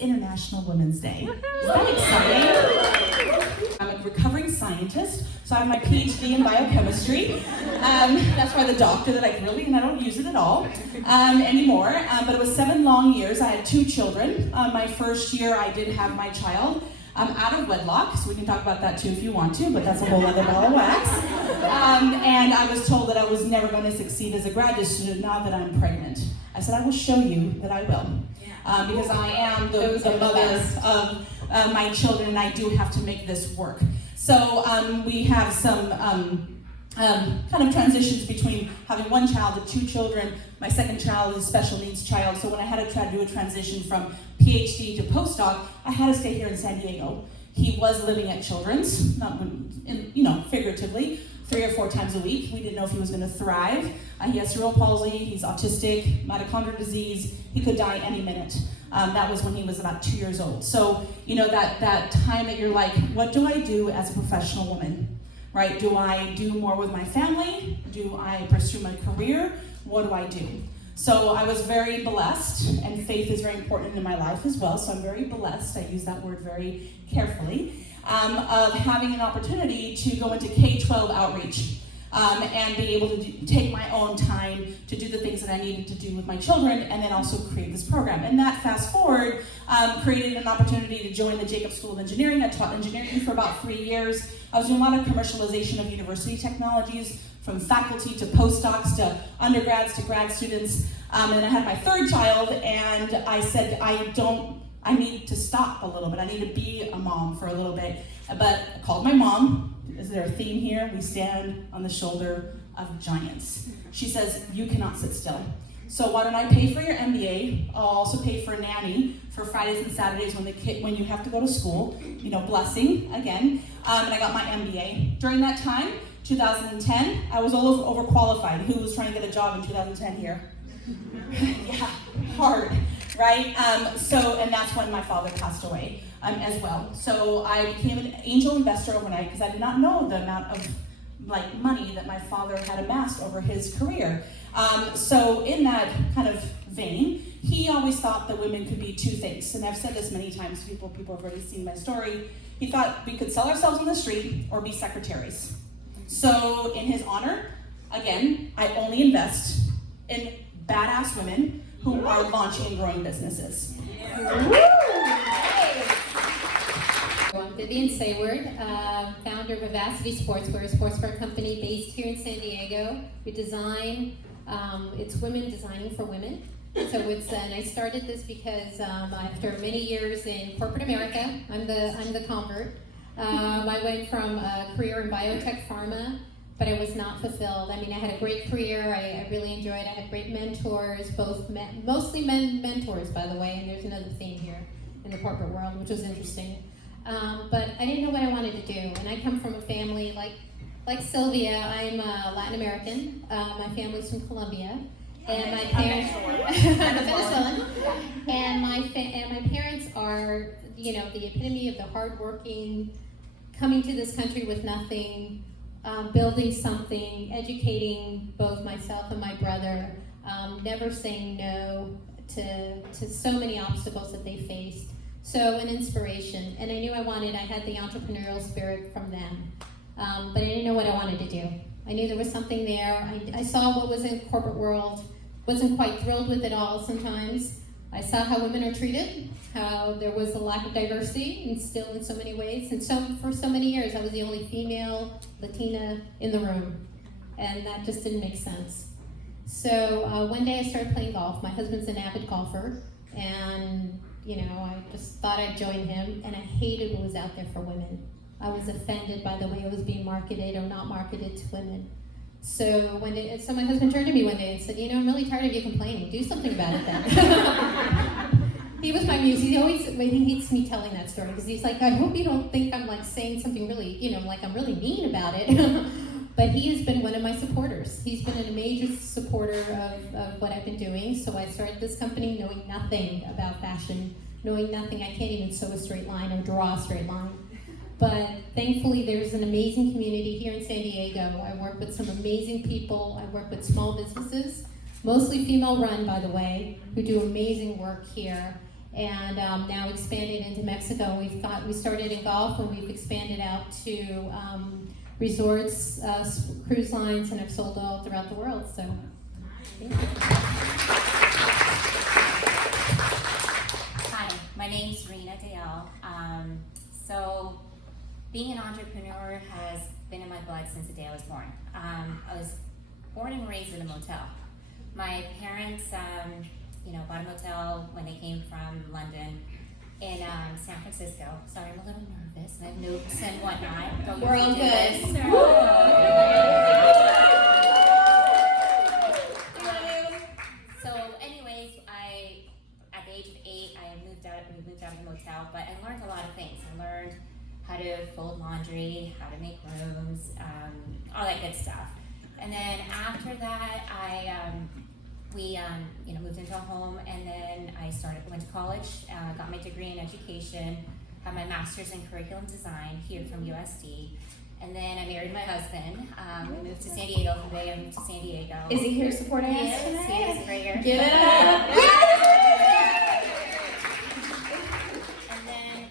International Women's Day. Is that exciting? I'm a recovering scientist, so I have my PhD in biochemistry. That's why the doctor that and I don't use it at all anymore. But it was 7 long years. I had 2 children. My first year, I did have my child out of wedlock, so we can talk about that too if you want to, but that's a whole other ball of wax. And I was told that I was never going to succeed as a graduate student now that I'm pregnant. I said, I will show you that I will. Because I am the mother of my children, and I do have to make this work. So we have some kind of transitions between having 1 child and 2 children. My second child is a special needs child, so when I had to try to do a transition from PhD to postdoc, I had to stay here in San Diego. He was living at Children's, figuratively, 3 or 4 times a week. We didn't know if he was going to thrive. He has cerebral palsy, he's autistic, mitochondrial disease. He could die any minute. That was when he was about 2 years old. So, that time that you're like, what do I do as a professional woman? Right? Do I do more with my family? Do I pursue my career? What do I do? So I was very blessed, and faith is very important in my life as well, so I'm very blessed, I use that word very carefully, of having an opportunity to go into K-12 outreach and be able to take my own time to do the things that I needed to do with my children, and then also create this program. And that, fast forward, created an opportunity to join the Jacobs School of Engineering. I taught engineering for about 3 years. I was doing a lot of commercialization of university technologies, from faculty to postdocs to undergrads to grad students. And I had my 3rd child, and I said, I need to stop a little bit. I need to be a mom for a little bit. But I called my mom. Is there a theme here? We stand on the shoulder of giants. She says, you cannot sit still. So why don't I pay for your MBA? I'll also pay for a nanny for Fridays and Saturdays when you have to go to school. Blessing again. And I got my MBA. During that time, 2010, I was overqualified. Who was trying to get a job in 2010 here? Yeah, hard, right? And that's when my father passed away as well. So I became an angel investor overnight because I did not know the amount of money that my father had amassed over his career. So in that kind of vein, he always thought that women could be 2 things. And I've said this many times, people have already seen my story. He thought we could sell ourselves on the street or be secretaries. So in his honor, again, I only invest in badass women who are launching and growing businesses. I'm Vivian Sayward, founder of Vivacity Sportswear, a sportswear company based here in San Diego. We design, it's women designing for women. So and I started this because after many years in corporate America, I'm the convert. I went from a career in biotech pharma, but I was not fulfilled. I mean, I had a great career. I really enjoyed it. I had great mentors, mostly mentors, by the way, and there's another theme here in the corporate world, which was interesting. But I didn't know what I wanted to do, and I come from a family like Silvia. I'm Latin American. My family's from Colombia, and my parents Venezuelan, and my parents are the epitome of the hardworking, coming to this country with nothing, building something, educating both myself and my brother, never saying no to so many obstacles that they faced. So an inspiration, and I knew I had the entrepreneurial spirit from them, but I didn't know what I wanted to do. I knew there was something there. I saw what was in the corporate world, wasn't quite thrilled with it all sometimes. I saw how women are treated, how there was a lack of diversity, and still in so many ways. And for so many years, I was the only female Latina in the room, and that just didn't make sense. So one day I started playing golf. My husband's an avid golfer, and I just thought I'd join him, and I hated what was out there for women. I was offended by the way it was being marketed or not marketed to women. So my husband turned to me one day and said, I'm really tired of you complaining. Do something about it then. He was my muse. He hates me telling that story because he's like, I hope you don't think I'm saying something really, I'm really mean about it. But he has been one of my supporters. He's been a major supporter of what I've been doing. So I started this company knowing nothing about fashion, knowing nothing. I can't even sew a straight line or draw a straight line. But thankfully, there's an amazing community here in San Diego. I work with some amazing people. I work with small businesses, mostly female-run, by the way, who do amazing work here. and now expanding into Mexico. We started in golf, and we've expanded out to resorts, cruise lines, and have sold all throughout the world. So, yeah. Hi, my name's Rena Dale. So, being an entrepreneur has been in my blood since the day I was born. I was born and raised in a motel. My parents, bought a motel when they came from London in San Francisco. Sorry, I'm a little nervous, and I have notes and whatnot. Don't We're all usually do good. this. So, anyways, at the age of 8, we moved out of the motel, but I learned a lot of things. I learned how to fold laundry, how to make rooms, all that good stuff. And then after that, we moved into a home, and then I went to college, got my degree in education, had my master's in curriculum design here from USD, and then I married my husband. We moved to San Diego. From Bay, I moved to San Diego. Is he here supporting us Yes, tonight? he is right here. Give it up! And then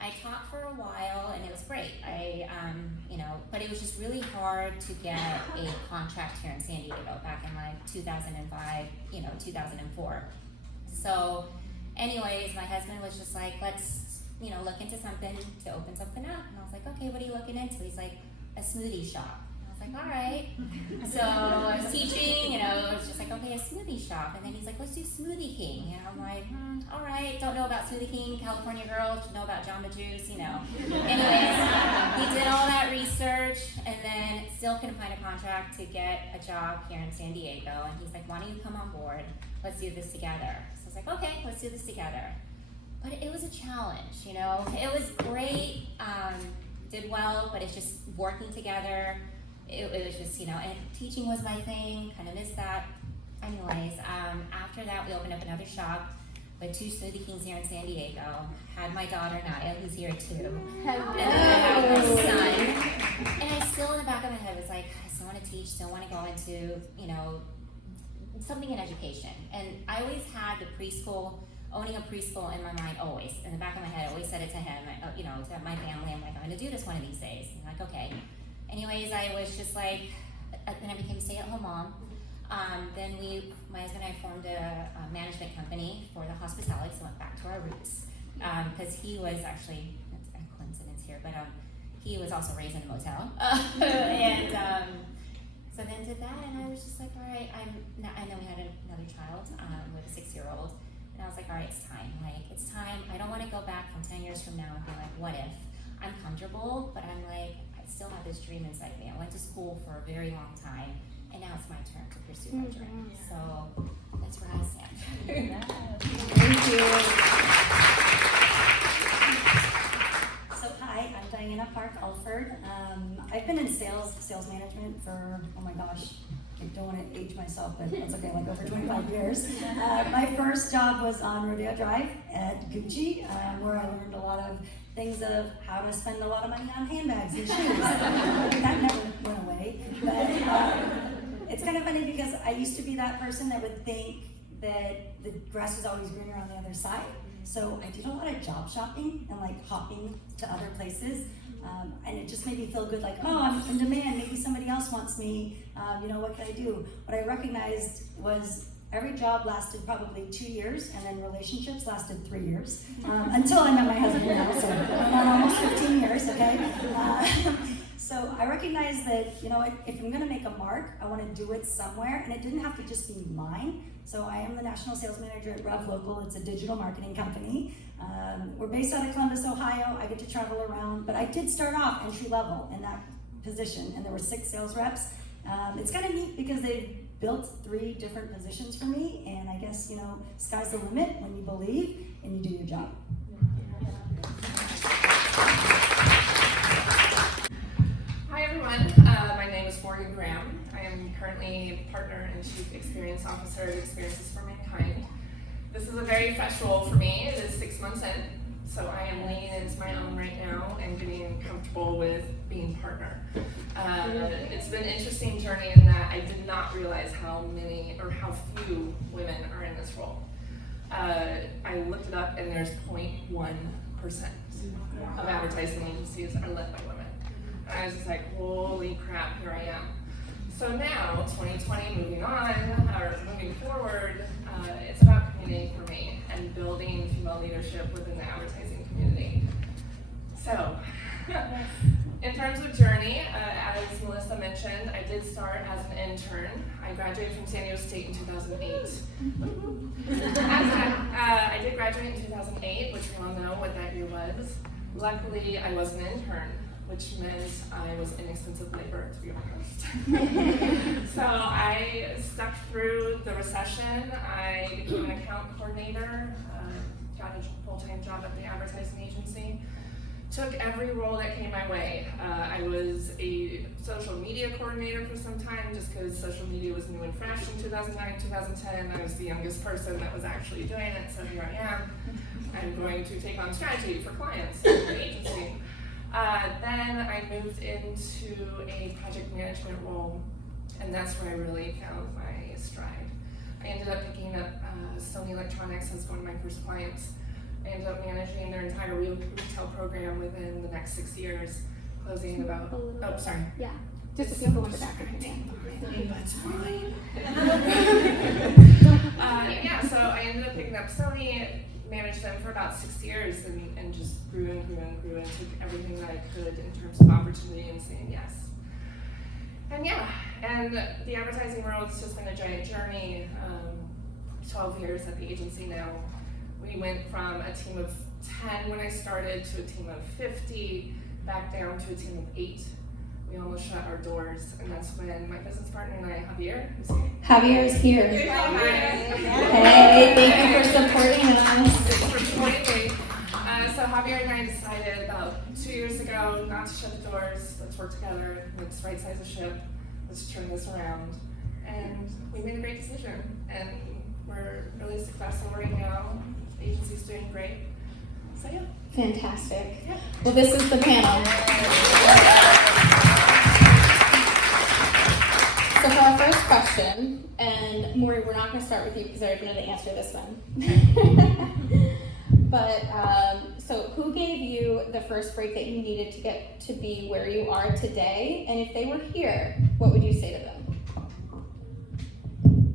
I taught for a while, and it was great. But it was just really hard to get a contract here in San Diego back in like 2005, 2004. So, anyways, my husband was just like, let's, look into something to open something up. And I was like, okay, what are you looking into? He's like, a smoothie shop. I was like, all right. So I was teaching, it was just like, okay, a smoothie shop. And then he's like, let's do Smoothie King. And I'm like, all right, don't know about Smoothie King, California girl, know about Jamba Juice, Anyways, he did all that research, and then still couldn't find a contract to get a job here in San Diego. And he's like, why don't you come on board? Let's do this together. So I was like, okay, let's do this together. But it was a challenge, It was great, did well, but it's just working together. It was just, and teaching was my thing, kind of missed that. Anyways, after that, we opened up another shop with 2 Smoothie Kings here in San Diego. Had my daughter, Nadia, who's here too. Hello. And then I had my son. And I still, in the back of my head, was like, I still want to teach, still want to go into, something in education. And I always had the preschool, owning a preschool in my mind, always. In the back of my head, I always said it to him, to my family. I'm like, I'm going to do this one of these days. And I'm like, okay. Anyways, I was just like, then I became a stay-at-home mom. Then my husband and I formed a management company for the hospitality, so went back to our roots. Because he was actually, that's a coincidence here, but he was also raised in a motel. So then did that, and I was just like, all right, and then we had another child with a 6-year-old. And I was like, all right, it's time. It's time. I don't want to go back from 10 years from now and be like, what if? I'm comfortable, but I'm like, I still have this dream inside me. I went to school for a very long time, and now it's my turn to pursue my dream. So that's where I stand. Thank you. So hi, I'm Diana Park Alford. I've been in sales management for, oh my gosh, I don't want to age myself, but that's okay, like over 25 years. My first job was on Rodeo Drive at Gucci, where I learned a lot of things of how to spend a lot of money on handbags and shoes. That never went away. But it's kind of funny because I used to be that person that would think that the grass was always greener on the other side. So I did a lot of job shopping and like hopping to other places. And it just made me feel good, like, oh, I'm in demand, maybe somebody else wants me, what can I do? What I recognized was every job lasted probably 2 years, and then relationships lasted 3 years, until I met my husband now, so I'm on almost 15 years, okay? So I recognized that, if I'm gonna make a mark, I wanna do it somewhere, and it didn't have to just be mine. So I am the National Sales Manager at Rev Local. It's a digital marketing company. We're based out of Columbus, Ohio. I get to travel around, but I did start off entry level in that position, and there were 6 sales reps. It's kind of neat because they've built 3 different positions for me, and I guess, sky's the limit when you believe and you do your job. Hi everyone, my name is Morgan Graham. I am currently Partner and Chief Experience Officer at Experiences for Mankind. This is a very fresh role for me. It is 6 months in, so I am leaning into my own right now and getting comfortable with being partner. It's been an interesting journey in that I did not realize how many or how few women are in this role. I looked it up and there's 0.1% of advertising agencies are led by women. And I was just like, holy crap, here I am. So now, 2020, moving forward, it's about community for me and building female leadership within the advertising community. So, in terms of journey, as Melissa mentioned, I did start as an intern. I graduated from San Diego State in 2008. I did graduate in 2008, which we all know what that year was. Luckily, I was an intern, which meant I was inexpensive labor, to be honest. So I stuck through the recession. I became an account coordinator, got a full-time job at the advertising agency. Took every role that came my way. I was a social media coordinator for some time just because social media was new and fresh in 2009, 2010. I was the youngest person that was actually doing it, so here I am. I'm going to take on strategy for clients in the agency. Then I moved into a project management role, and that's where I really found my stride. I ended up picking up Sony Electronics as one of my first clients. I ended up managing their entire retail program within the next 6 years, closing about, oh, sorry. Yeah, just the people in the back. That's fine. Yeah, so I ended up picking up Sony, managed them for about 6 years, and just grew and grew and grew and took everything that I could in terms of opportunity and saying yes. And yeah, and the advertising world has just been a giant journey. 12 years at the agency now. We went from a team of 10 when I started to a team of 50, back down to a team of 8. We almost shut our doors, and that's when my business partner and I, Javier, is here. Javier is here. Hey, thank you for supporting us. Thanks for supporting me. So Javier and I decided about 2 years ago not to shut the doors. Let's work together. Let's right size the ship. Let's turn this around. And we made a great decision, and we're really successful right now. The agency's doing great. So yeah. Fantastic. Yeah. Well, this is the panel. So for our first question, and Maury, we're not going to start with you because I already know the answer to this one. But so who gave you the first break that you needed to get to be where you are today? And if they were here, what would you say to them?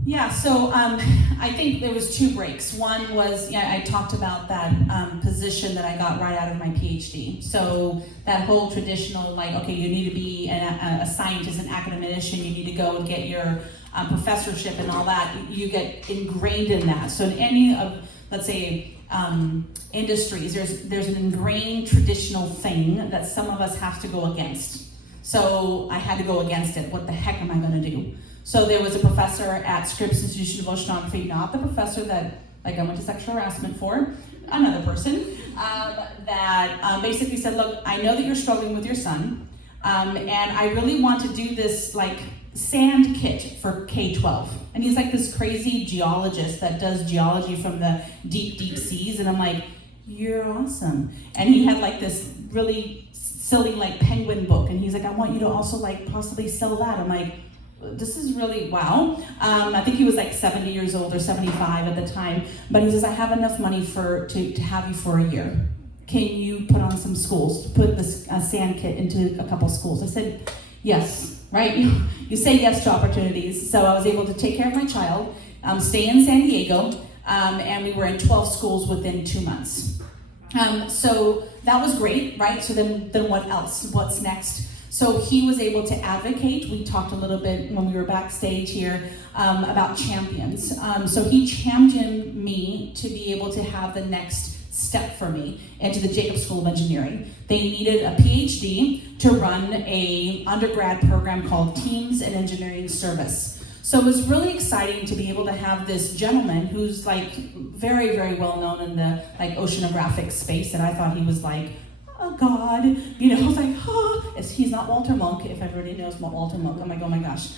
Yeah, so I think there was 2 breaks. One was, I talked about that position that I got right out of my PhD. So that whole traditional, okay, you need to be a scientist, an academician, you need to go and get your professorship and all that. You get ingrained in that. So in any of, let's say, industries, there's an ingrained traditional thing that some of us have to go against. So I had to go against it. What the heck am I going to do? So there was a professor at Scripps Institution of Oceanography, not the professor that I went to sexual harassment for, another person, that basically said, look, I know that you're struggling with your son, and I really want to do this sand kit for K-12. And he's this crazy geologist that does geology from the deep, deep seas, and I'm like, you're awesome. And he had this really silly penguin book, and he's like, I want you to also possibly sell that. I'm like, this is really, wow. I think he was 70 years old or 75 at the time, but he says, I have enough money to have you for a year. Can you put on some schools, put this sand kit into a couple schools? I said, yes, right? You say yes to opportunities. So I was able to take care of my child, stay in San Diego, and we were in 12 schools within 2 months. So that was great, right? So then what else? What's next? So he was able to advocate. We talked a little bit when we were backstage here about champions. So he championed me to be able to have the next step for me into the Jacobs School of Engineering. They needed a PhD to run a undergrad program called Teams and Engineering Service. So it was really exciting to be able to have this gentleman who's very, very well known in the oceanographic space, and I thought he was oh God, I was oh, he's not Walter Monk, if everybody knows Walter Monk. I'm oh my gosh,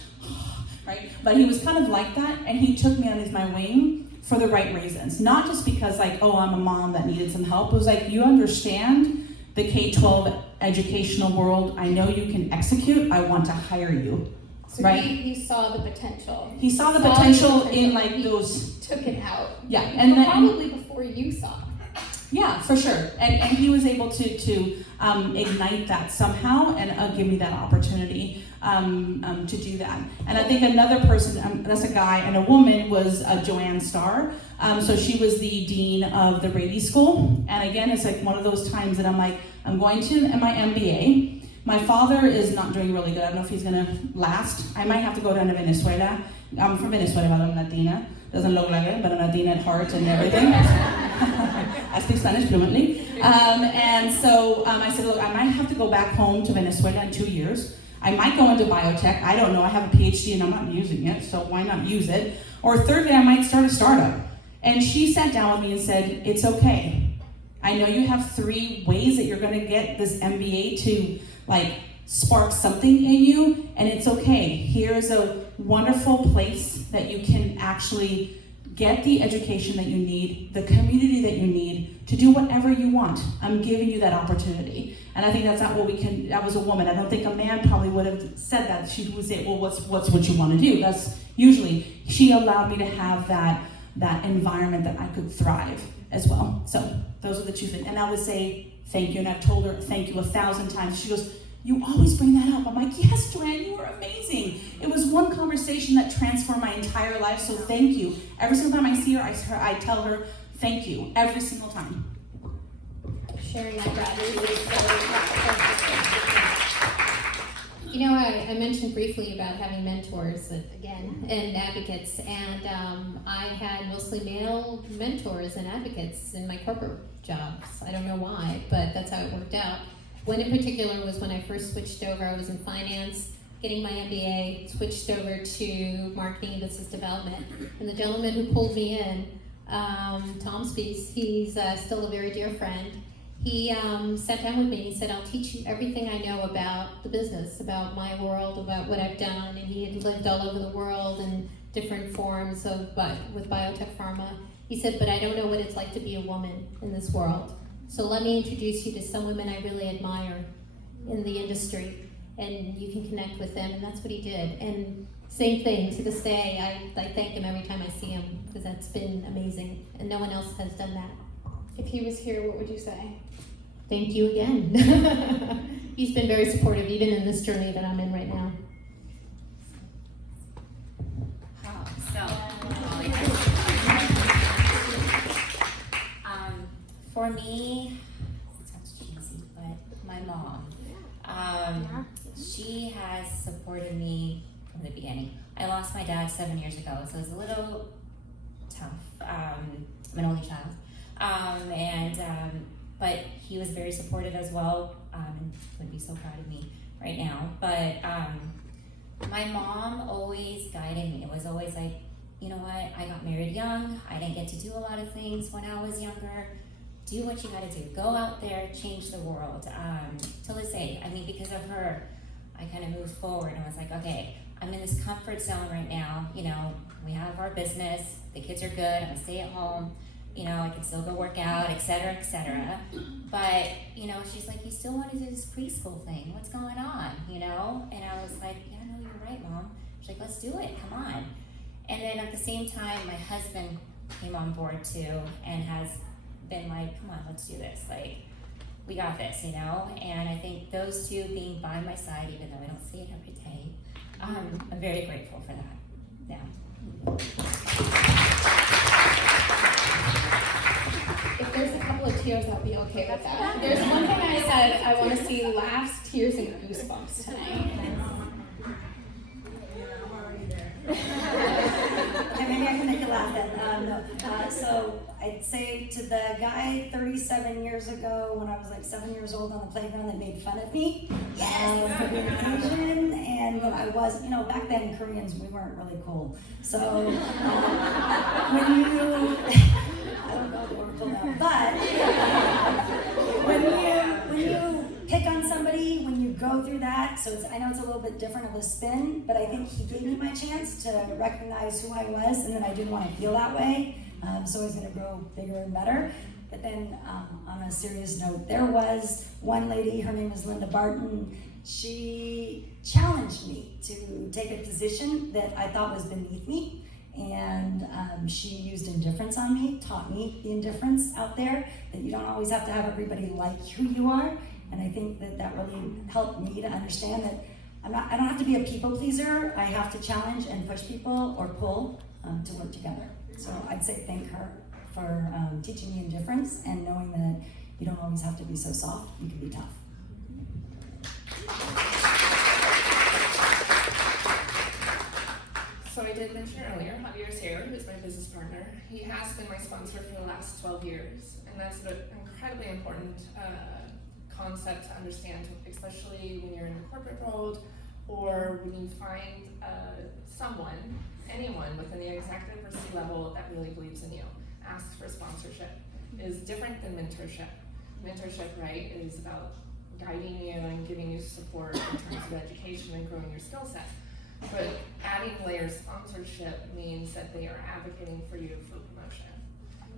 right? But he was kind of like that, and he took me under my wing for the right reasons. Not just because oh, I'm a mom that needed some help. It was you understand the K-12 educational world. I know you can execute. I want to hire you. So right? he saw the potential. He saw the Saw the potential potential. in like He those, took it out. yeah, and then Probably before you saw it. yeah, for sure. And he was able to ignite that somehow and give me that opportunity to do that. And I think another person, that's a guy, and a woman was Joanne Starr. So she was the dean of the Brady School. And again, it's like one of those times that I'm like, I'm going to my MBA. My father is not doing really good. I don't know if he's gonna last. I might have to go down to Venezuela. I'm from Venezuela, but I'm Latina. Doesn't look like it, but I'm Latina at heart and everything. I speak Spanish fluently. And so I said, look, I might have to go back home to Venezuela in 2 years. I might go into biotech. I don't know. I have a PhD and I'm not using it, so why not use it? Or thirdly, I might start a startup. And she sat down with me and said, it's okay. I know you have 3 ways that you're going to get this MBA to like spark something in you, and it's okay. Here's a wonderful place that you can actually get the education that you need, the community that you need to do whatever you want. I'm giving you that opportunity. And I think that's not what we can, that was a woman. I don't think a man probably would have said that. She would say, well, what's what you want to do? That's usually, she allowed me to have that environment that I could thrive as well. So those are the 2 things. And I would say thank you, and I've told her thank you 1,000 times. She goes, you always bring that up. I'm like, yes, Joanne, you are amazing. It was one conversation that transformed my entire life, so thank you. Every single time I see her, I tell her thank you, every single time. Sharing that You know, I mentioned briefly about having mentors, again, and advocates, and I had mostly male mentors and advocates in my corporate jobs. I don't know why, but that's how it worked out. One in particular was when I first switched over. I was in finance, getting my MBA, switched over to marketing and business development. And the gentleman who pulled me in, Tom Spees, he's still a very dear friend. He sat down with me and he said, I'll teach you everything I know about the business, about my world, about what I've done. And he had lived all over the world in different forms with biotech pharma. He said, but I don't know what it's like to be a woman in this world. So let me introduce you to some women I really admire in the industry, and you can connect with them, and that's what he did. And same thing, to this day, I thank him every time I see him, because that's been amazing, and no one else has done that. If he was here, what would you say? Thank you again. He's been very supportive, even in this journey that I'm in right now. For me, it sounds cheesy, but my mom, she has supported me from the beginning. I lost my dad 7 years ago, so it's a little tough. I'm an only child, but he was very supportive as well, and would be so proud of me right now. But my mom always guided me. It was always like, you know what, I got married young, I didn't get to do a lot of things when I was younger. Do what you gotta do. Go out there, change the world. Till this day, I mean, because of her, I kind of moved forward and was like, okay, I'm in this comfort zone right now. You know, we have our business, the kids are good, I'm gonna stay at home. You know, I can still go work out, et cetera, et cetera. But, you know, she's like, you still want to do this preschool thing? What's going on, you know? And I was like, yeah, no, you're right, Mom. She's like, let's do it, come on. And then at the same time, my husband came on board too and has been like, come on, let's do this. Like, we got this, you know? And I think those two being by my side, even though I don't see it every day, I'm very grateful for that. Yeah. If there's a couple of tears, I'll be okay with that. There's one thing I said, I want to see laughs, tears, and goosebumps tonight. Okay, maybe I can make you laugh then. So I'd say to the guy 37 years ago, when I was like 7 years old on the playground, that made fun of me for being Asian, and when I was, you know, back then Koreans, we weren't really cool. So when you, I don't know if we're cool now, but when you pick on somebody, when you go through that, so I know it's a little bit different of a spin, but I think he gave me my chance to recognize who I was, and then I didn't want to feel that way. So I was going to grow bigger and better. But then on a serious note, there was one lady, her name is Linda Barton. She challenged challenged me to take a position that I thought was beneath me. And she used indifference on me, taught me the indifference out there, that you don't always have to have everybody like who you are. And I think that really helped me to understand that I don't have to be a people pleaser. I have to challenge and push people or pull to work together. So I'd say thank her for teaching me indifference and knowing that you don't always have to be so soft, you can be tough. So I did mention earlier, Javier's here, who's my business partner. He has been my sponsor for the last 12 years, and that's an incredibly important concept to understand, especially when you're in the corporate world or when you find anyone within the executive or C-level that really believes in you. Ask for sponsorship. It is different than mentorship. Mentorship, right, is about guiding you and giving you support in terms of education and growing your skill set. But adding layer sponsorship means that they are advocating for you for promotion.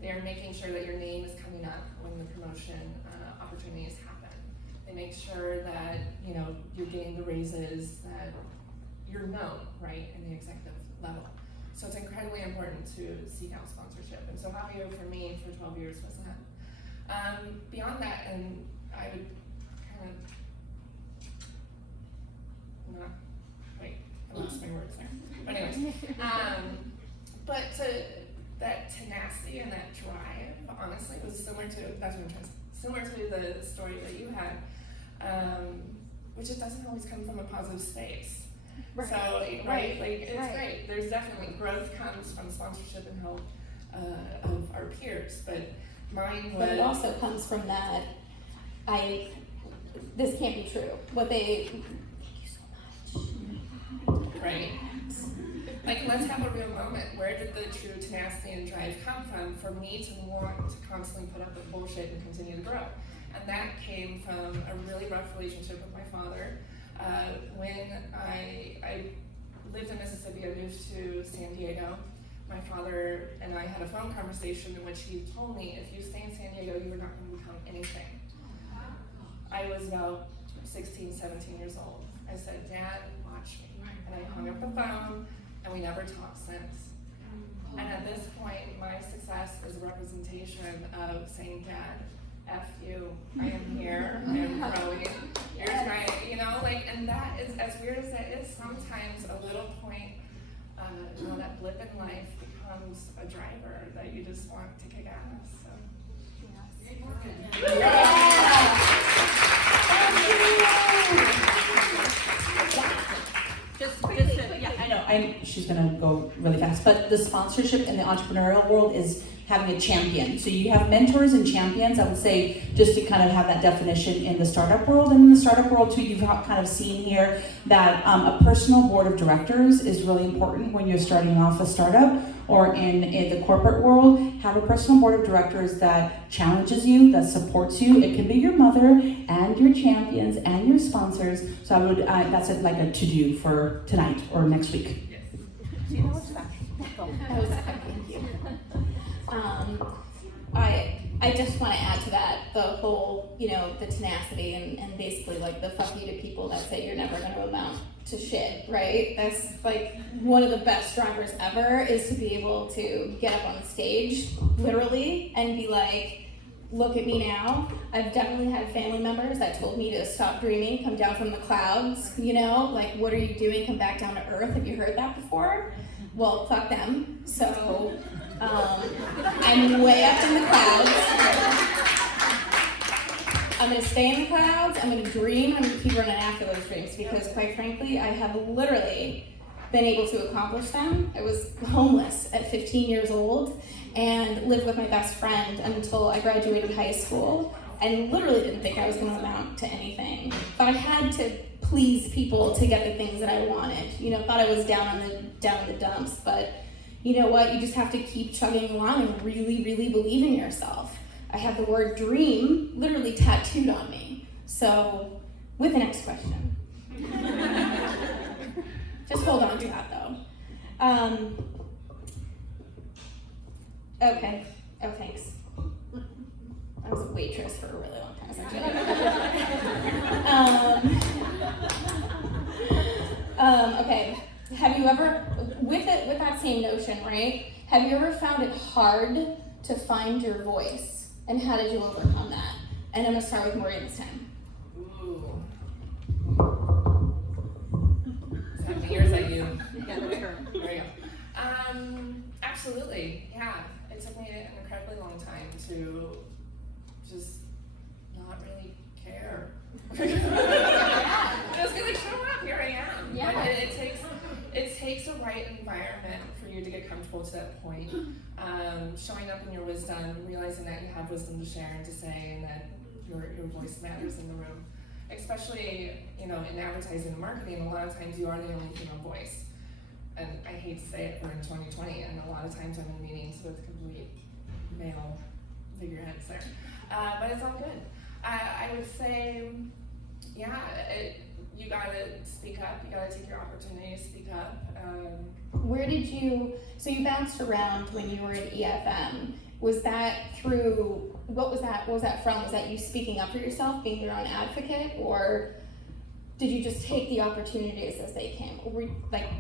They are making sure that your name is coming up when the promotion opportunities happen. They make sure that you're getting the raises, that you're known, right, in the executive level. So it's incredibly important to seek out sponsorship. And so Javier, for me, for 12 years was that. Beyond that, and I would kind of I lost my words there. But anyways, that tenacity and that drive, honestly, was similar to the story that you had, which it doesn't always come from a positive space. Right. So, it's Right. great. There's definitely growth comes from sponsorship and help of our peers, but mine was. But it also comes from that, this can't be true. Thank you so much. Right. Like, let's have a real moment. Where did the true tenacity and drive come from for me to want to constantly put up with bullshit and continue to grow? And that came from a really rough relationship with my father. When I lived in Mississippi, I moved to San Diego. My father and I had a phone conversation in which he told me, if you stay in San Diego, you are not going to become anything. I was about 16, 17 years old. I said, Dad, watch me. And I hung up the phone, and we never talked since. And at this point, my success is a representation of saying, Dad, F you, I am here, I am growing, you're trying, and that is, as weird as that is, sometimes a little point, that blip in life becomes a driver that you just want to kick ass, so. She's gonna go really fast, but the sponsorship in the entrepreneurial world is having a champion. So you have mentors and champions, I would say, just to kind of have that definition in the startup world. And in the startup world too, you've kind of seen here that a personal board of directors is really important when you're starting off a startup, or in the corporate world. Have a personal board of directors that challenges you, that supports you. It can be your mother and your champions and your sponsors. So I would, that's like a to-do for tonight or next week. Yes. Do you know what's that? Thank you. I just want to add to that the whole, the tenacity and basically like the fuck you to people that say you're never going to amount to shit, right? That's like one of the best drivers ever, is to be able to get up on the stage, literally, and be like, look at me now. I've definitely had family members that told me to stop dreaming, come down from the clouds, like, what are you doing? Come back down to earth. Have you heard that before? Well, fuck them. So, I'm way up in the clouds. I'm gonna stay in the clouds, I'm gonna dream, I'm gonna keep running after those dreams, because quite frankly, I have literally been able to accomplish them. I was homeless at 15 years old and lived with my best friend until I graduated high school, and literally didn't think I was gonna amount to anything. But I had to please people to get the things that I wanted. Thought I was down in the dumps, but you know what? You just have to keep chugging along and really, really believe in yourself. I have the word dream literally tattooed on me. So, with the next question. Just hold on to that though. Okay. Oh, thanks. I was a waitress for a really long time. Okay, have you ever, with that same notion, right? Have you ever found it hard to find your voice, and how did you overcome that? And I'm gonna start with Maureen this time. Ooh. How many years I do? Yeah, that's her. There we go. Absolutely, yeah. It took me an incredibly long time to just not really care. I was gonna show up, here I am. Yeah. But it takes a right environment for you to get comfortable to that point. Showing up in your wisdom, realizing that you have wisdom to share and to say, and that your voice matters in the room. Especially, in advertising and marketing, a lot of times you are the only female voice. And I hate to say it, we're in 2020, and a lot of times I'm in meetings with complete male figureheads there. But it's all good. I would say, yeah, you gotta speak up, you gotta take your opportunity to speak up. Where did you, so you bounced around when you were in EFM. Was that through, what was that from? Was that you speaking up for yourself, being your own advocate, or did you just take the opportunities as they came?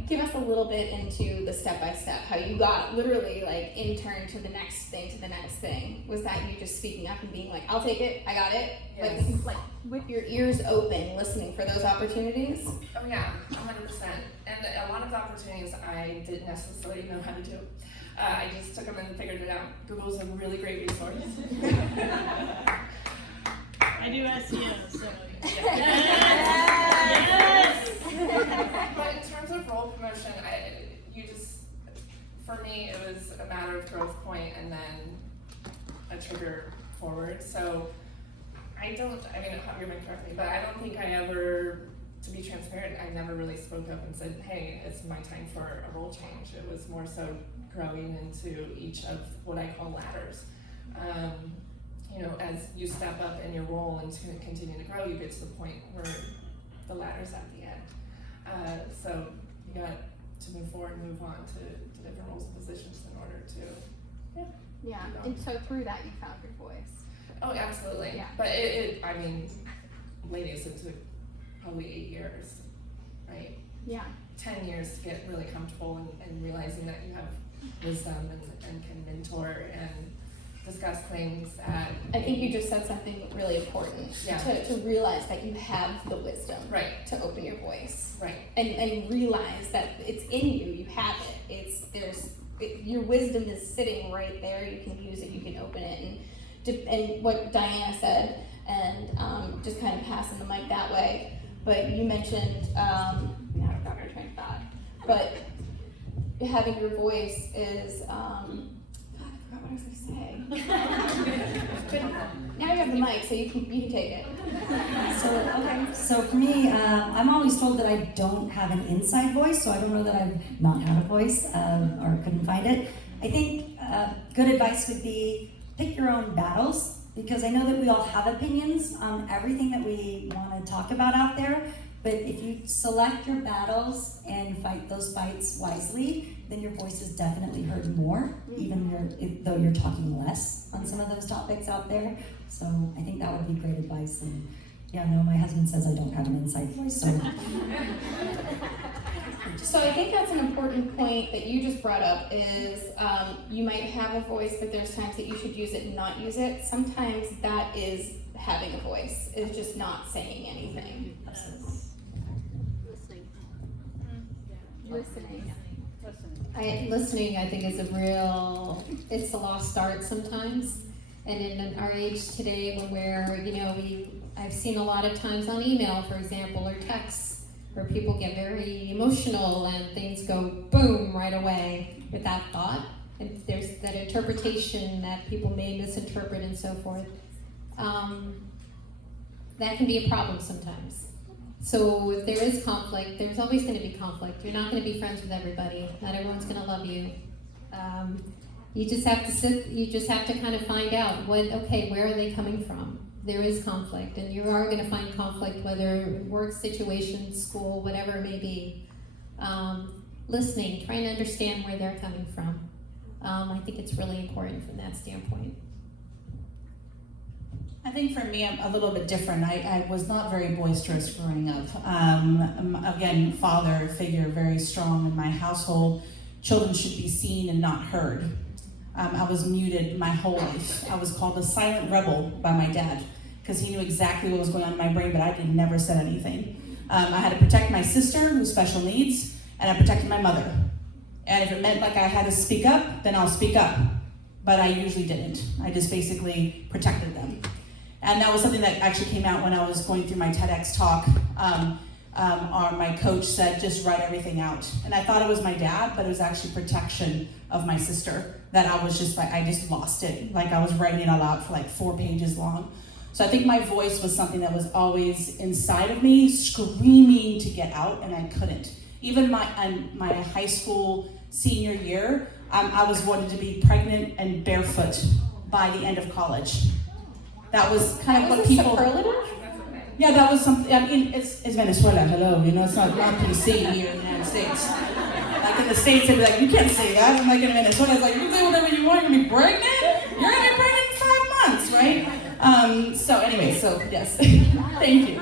Give us a little bit into the step-by-step, how you got literally intern to the next thing. Was that you just speaking up and being like, I'll take it, I got it? Yes. Like with your ears open, listening for those opportunities? Oh yeah, 100%. And a lot of the opportunities I didn't necessarily know how to do. I just took them and figured it out. Google's a really great resource. I do SEO, so Yes! But in terms of role promotion, for me, it was a matter of growth point and then a trigger forward. So you're going to correct me, but I don't think I ever, to be transparent, I never really spoke up and said, hey, it's my time for a role change. It was more so growing into each of what I call ladders. As you step up in your role and continue to grow, you get to the point where the ladder's at the end. So you got to move forward and move on to different roles and positions in order to, Yeah, and so through that you found your voice. Oh, absolutely. Yeah. But ladies, it took probably 8 years, right? Yeah. 10 years to get really comfortable and realizing that you have wisdom and can mentor and discuss things. I think you just said something really important. Yeah. To realize that you have the wisdom. Right. To open your voice. Right. And realize that it's in you. You have it. Your wisdom is sitting right there. You can use it. You can open it. And what Diana said, and just kind of passing the mic that way. But you mentioned, I forgot her train of thought. But having your voice is. What was I saying? But now you have the mic, so you can take it. So for me, I'm always told that I don't have an inside voice, so I don't know that I've not had a voice or couldn't find it. I think good advice would be pick your own battles, because I know that we all have opinions on everything that we want to talk about out there, but if you select your battles and fight those fights wisely, then your voice is definitely heard more, though you're talking less on some of those topics out there. So I think that would be great advice. And my husband says I don't have an inside voice, so. So I think that's an important point that you just brought up is you might have a voice, but there's times that you should use it and not use it. Sometimes that is having a voice, is just not saying anything. Listening. Listening, I think, is it's a lost art sometimes. And in our age today, when I've seen a lot of times on email, for example, or texts, where people get very emotional and things go boom right away with that thought. And there's that interpretation that people may misinterpret and so forth. That can be a problem sometimes. So if there is conflict, there's always going to be conflict. You're not going to be friends with everybody. Not everyone's going to love you. You just have to kind of find out where are they coming from? There is conflict, and you are going to find conflict, whether work situations, school, whatever it may be. Listening, trying to understand where they're coming from. I think it's really important from that standpoint. I think for me, I'm a little bit different. I was not very boisterous growing up. Again, father figure, very strong in my household. Children should be seen and not heard. I was muted my whole life. I was called a silent rebel by my dad because he knew exactly what was going on in my brain, but I never said anything. I had to protect my sister, who's special needs, and I protected my mother. And if it meant like I had to speak up, then I'll speak up. But I usually didn't. I just basically protected them. And that was something that actually came out when I was going through my TEDx talk. My coach said, just write everything out. And I thought it was my dad, but it was actually protection of my sister. That I was just like, I just lost it. Like I was writing it all out for like 4 pages long. So I think my voice was something that was always inside of me, screaming to get out, and I couldn't. Even my high school senior year, I was wanted to be pregnant and barefoot by the end of college. That was kind of what people. Superlative? Yeah, that was something. I mean, it's Venezuela. Hello, it's not PC here in the United States. Like in the States, they'd be like, you can't say that. And like in Venezuela, it's like you can say whatever you want. You're gonna be pregnant. You're gonna be pregnant in 5 months, right? So anyway, so yes, thank you.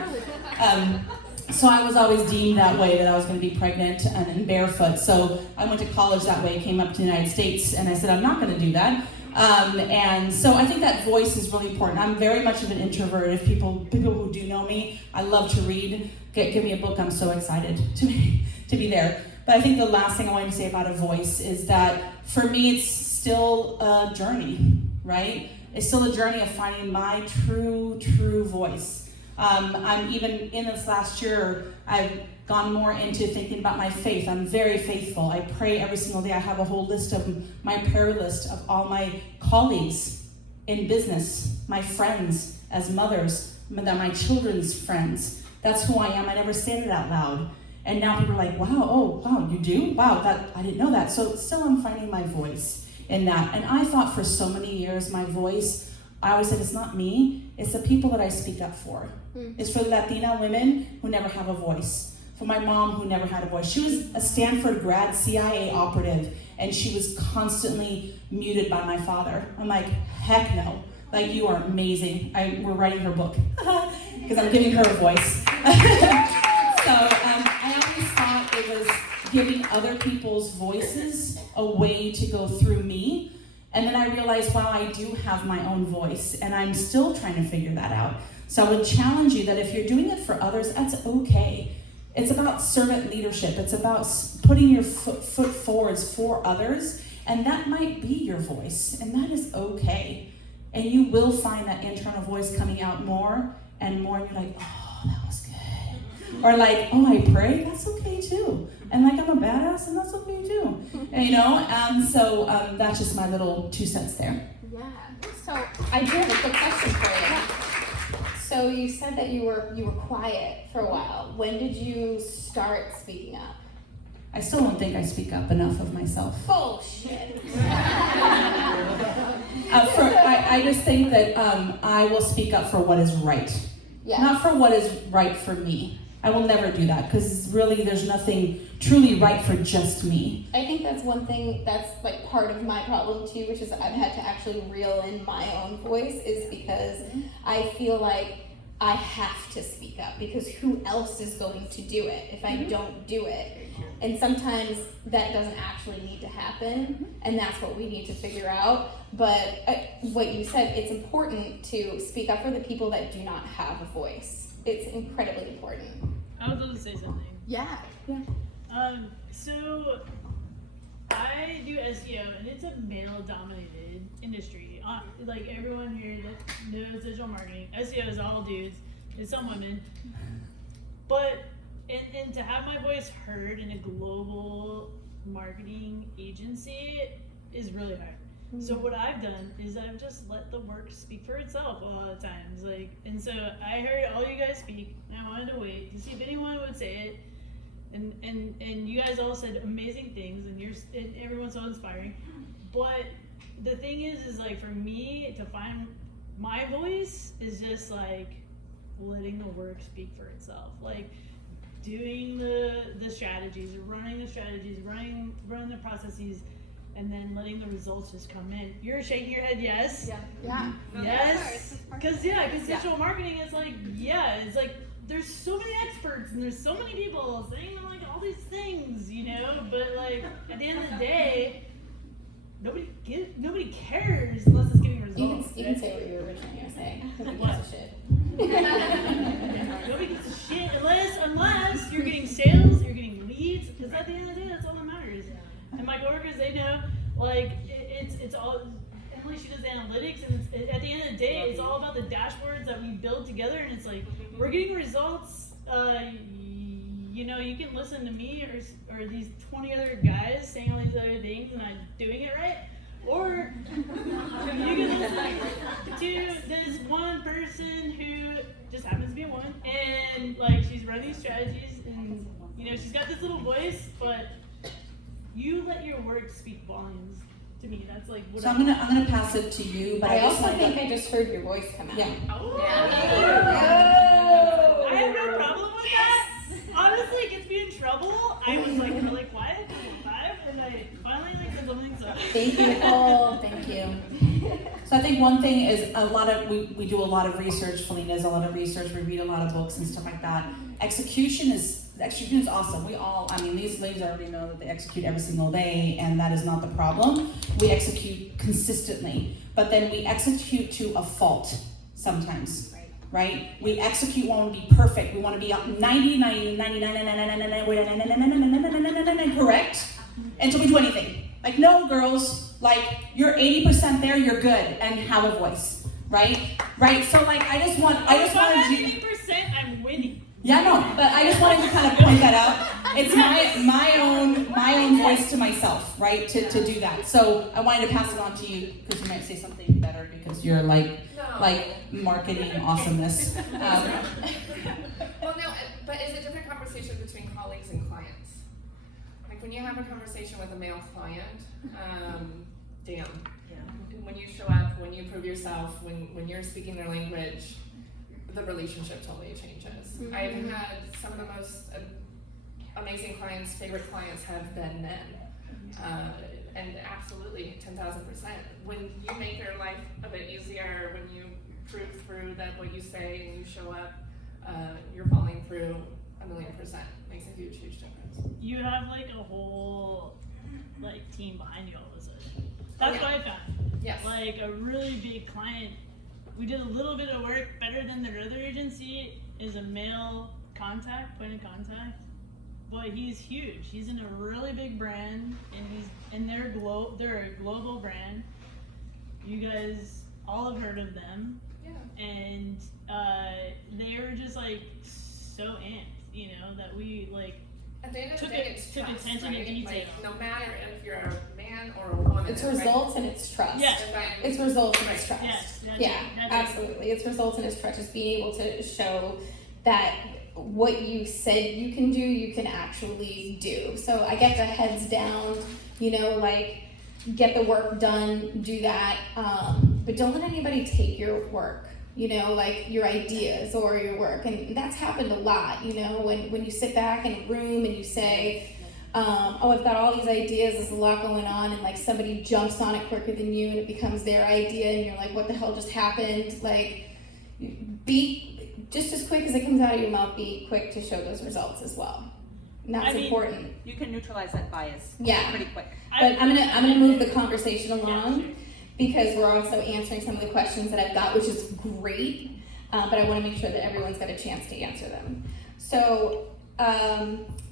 So I was always deemed that way, that I was going to be pregnant and barefoot. So I went to college that way, came up to the United States, and I said, I'm not going to do that. And so I think that voice is really important. I'm very much of an introvert. If people who do know me, I love to read. Give me a book, I'm so excited to be there. But I think the last thing I wanted to say about a voice is that for me, it's still a journey, right? It's still a journey of finding my true voice. I'm even in this last year, I've gone more into thinking about my faith. I'm very faithful. I pray every single day. I have a whole list of my prayer list of all my colleagues in business, my friends as mothers, my children's friends. That's who I am. I never said it out loud. And now people are like, wow, you do? Wow, I didn't know that. So still I'm finding my voice in that. And I thought for so many years, my voice, I always said, it's not me, it's the people that I speak up for. It's for Latina women who never have a voice. For my mom who never had a voice. She was a Stanford grad CIA operative, and she was constantly muted by my father. I'm like, heck no. Like, you are amazing. We're writing her book because I'm giving her a voice. So I always thought it was giving other people's voices a way to go through me. And then I realized, wow, I do have my own voice, and I'm still trying to figure that out. So I would challenge you that if you're doing it for others, that's okay. It's about servant leadership. It's about putting your foot forwards for others, and that might be your voice, and that is okay. And you will find that internal voice coming out more and more, and you're like, oh, that was good. Or like, oh, I pray, that's okay too. And like, I'm a badass, and that's okay too. And, so that's just my little 2 cents there. Yeah. So I do have a quick question for you. So you said that you were quiet for a while. When did you start speaking up? I still don't think I speak up enough of myself. Bullshit. I just think that I will speak up for what is right. Yeah. Not for what is right for me. I will never do that because really there's nothing truly right for just me. I think that's one thing that's like part of my problem too, which is I've had to actually reel in my own voice, is because I feel like I have to speak up because who else is going to do it if I don't do it? And sometimes that doesn't actually need to happen, and that's what we need to figure out. But what you said, it's important to speak up for the people that do not have a voice. It's incredibly important. I was going to say something. Yeah. So I do SEO, and it's a male-dominated industry. Like everyone here that knows digital marketing, SEO is all dudes. It's some women, but and to have my voice heard in a global marketing agency is really hard. So what I've done is I've just let the work speak for itself a lot of times. And so I heard all you guys speak, and I wanted to wait to see if anyone would say it. And you guys all said amazing things, and everyone's so inspiring. But the thing is like for me to find my voice is just like letting the work speak for itself. Like doing the strategies, running the strategies, running the processes, and then letting the results just come in. You're shaking your head, yes? Yeah. Yes? Because digital marketing is like, it's like, there's so many experts and there's so many people saying like all these things, but like at the end of the day, nobody cares unless it's getting results. You can say what you were originally going to say. Nobody What? gives a shit. Nobody gives a shit unless you're getting sales, you're getting leads, because at the end of the day, that's all that matters. And my coworkers, they know, like, it's all, Emily, she does analytics, and at the end of the day, it's all about the dashboards that we build together, and it's like, we're getting results, you can listen to me or these 20 other guys saying all these other things and I'm doing it right, or you can listen to this one person who just happens to be a woman, and like she's running these strategies, and she's got this little voice, but you let your work speak volumes to me. That's like what So I'm gonna pass it to you, but I just also wanna- think I just heard your voice come out. Yeah. Oh. Oh. I have no problem with that. Honestly, it gets me in trouble. I was like really quiet for 5, and I finally said something. So Thank you, Nicole. Thank you. So I think one thing is we do a lot of research. Felina does a lot of research. We read a lot of books and stuff like that. Execution is awesome. These ladies already know that they execute every single day, and that is not the problem. We execute consistently, but then we execute to a fault sometimes. Right? We execute, want to be perfect. We want to be 99 correct until we do anything. Like, no, girls, like, you're 80% there, you're good, and have a voice, right? Right? So, like, I just wanted you. 80%, I'm winning. Yeah, no, but I just wanted to kind of point that out. It's my own voice to myself, right? To do that. So I wanted to pass it on to you because you might say something better because you're like marketing awesomeness. Well, no, but it's a different conversation between colleagues and clients. Like when you have a conversation with a male client, damn. When you show up, when you prove yourself, when you're speaking their language, the relationship totally changes. Mm-hmm. I've had some of the most amazing clients, favorite clients have been men. And absolutely, 10,000%. When you make their life a bit easier, when you prove through that what you say and you show up, you're following through 1,000,000%. Makes a huge, huge difference. You have like a whole team behind you all of a sudden. That's what I found. Yes. Like a really big client. We did a little bit of work better than their other agency. Is a male point of contact. Boy, he's huge. He's in a really big brand, and they're a global brand. You guys all have heard of them. Yeah. And they were just so amped, that we At the end of the took day, it's took trust, attention to right? detail. No matter if you're a man or a woman. It's results and it's trust. Yes. It's results and it's trust. Yes, that's Yeah, it, that's it. absolutely. It's results and it's trust. Just being able to show that what you said you can do, you can actually do. So I get the heads down, get the work done, do that. But don't let anybody take your work, your ideas or your work. And that's happened a lot, when you sit back in a room and you say, I've got all these ideas, there's a lot going on, and somebody jumps on it quicker than you and it becomes their idea and you're like, what the hell just happened? Be just as quick as it comes out of your mouth, be quick to show those results as well. And that's important. You can neutralize that bias pretty quick. But I'm gonna move the conversation along because we're also answering some of the questions that I've got, which is great. But I want to make sure that everyone's got a chance to answer them. So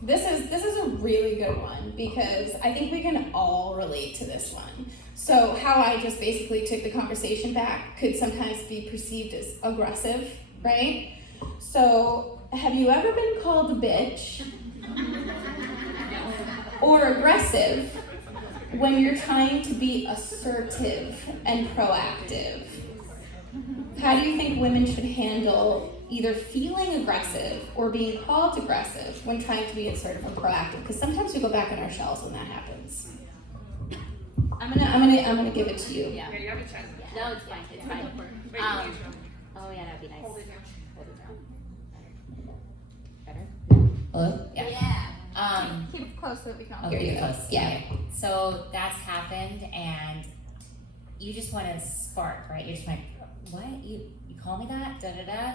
this is a really good one because I think we can all relate to this one. So how I just basically took the conversation back could sometimes be perceived as aggressive, right? So have you ever been called a bitch or aggressive when you're trying to be assertive and proactive? How do you think women should handle either feeling aggressive or being called aggressive when trying to be assertive and proactive? Because sometimes we go back in our shells when that happens. I'm gonna give it to you. Yeah. Yeah, you have a chance. No, it's fine. It's fine. Wait, Oh yeah, that'd be nice. hold it down. Hold it down. Better? Hello? Yeah. close so that we can all Oh, hear pretty you. close. Yeah. Okay. So that's happened, and you just want to spark, right? You're just like, what? You call me that? Da da da.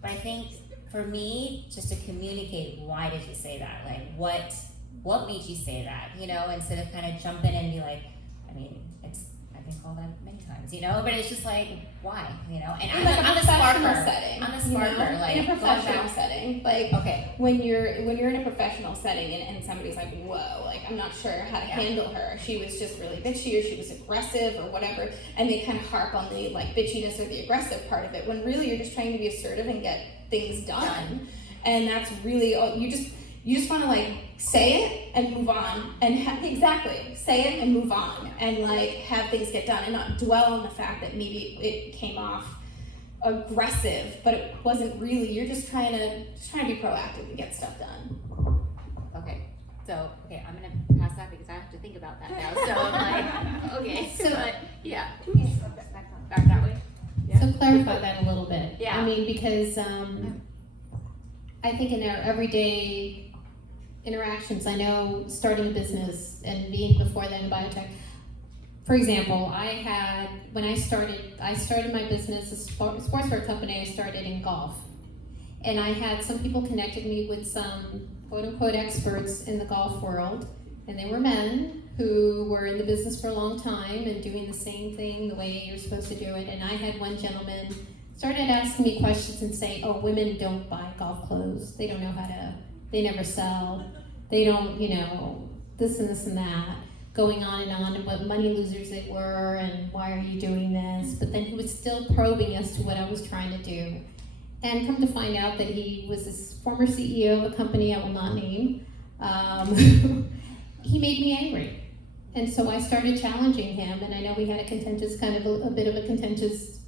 But I think for me, just to communicate, why did you say that? Like, what made you say that? You know, instead of kind of jumping in and be like, I mean, I've been called that many times, you know, but it's just like, why? You know, and In like a I'm the professional sparker. setting. I'm the you know? sparker. Like, in a going professional back- setting. Like Okay. when you're in a professional setting and somebody's like, whoa, like I'm not sure how to Yeah. handle her. She was just really bitchy or she was aggressive or whatever, and they kind of harp on the like bitchiness or the aggressive part of it when really you're just trying to be assertive and get things done. And that's really all you just want to like say it and move on and exactly say it and move on and like have things get done and not dwell on the fact that maybe it came off aggressive, but it wasn't really. You're just trying to be proactive and get stuff done. Okay, so, I'm gonna pass that because I have to think about that now, so I'm like, okay, So- but, yeah. Back that way? So clarify that a little bit. Yeah. I mean, because I think in our everyday interactions, I know starting a business and being before that in biotech, for example, when I started my business, a sportswear company. I started in golf, and I had some people connected me with some quote unquote experts in the golf world, and they were men who were in the business for a long time and doing the same thing the way you're supposed to do it. And I had one gentleman started asking me questions and saying, oh, women don't buy golf clothes, they don't know how to, they never sell, they don't, this and this and that, going on and what money losers they were and why are you doing this. But then he was still probing as to what I was trying to do. And come to find out that he was this former CEO of a company I will not name. He made me angry. And so I started challenging him, and I know we had a contentious, kind of a bit of a contentious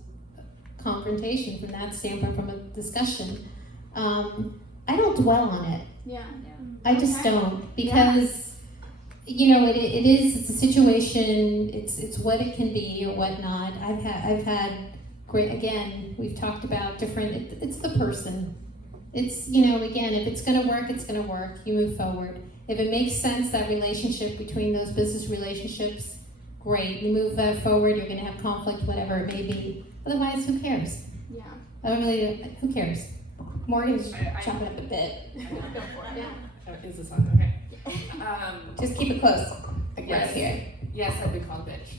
confrontation from that standpoint, from a discussion. I don't dwell on it. Yeah. I just don't, because it's a situation, it's what it can be or whatnot. I've had great, again, we've talked about different, it's the person. It's, again, if it's gonna work, it's gonna work, you move forward. If it makes sense, that relationship between those business relationships, great, you move that forward, you're gonna have conflict, whatever it may be. Otherwise, who cares? Yeah. I don't really, who cares? Morgan's chomping at the bit. Go for it. Oh, is this on? Okay. Just keep it close. Like Yes. right here. Yes, I've been called a bitch.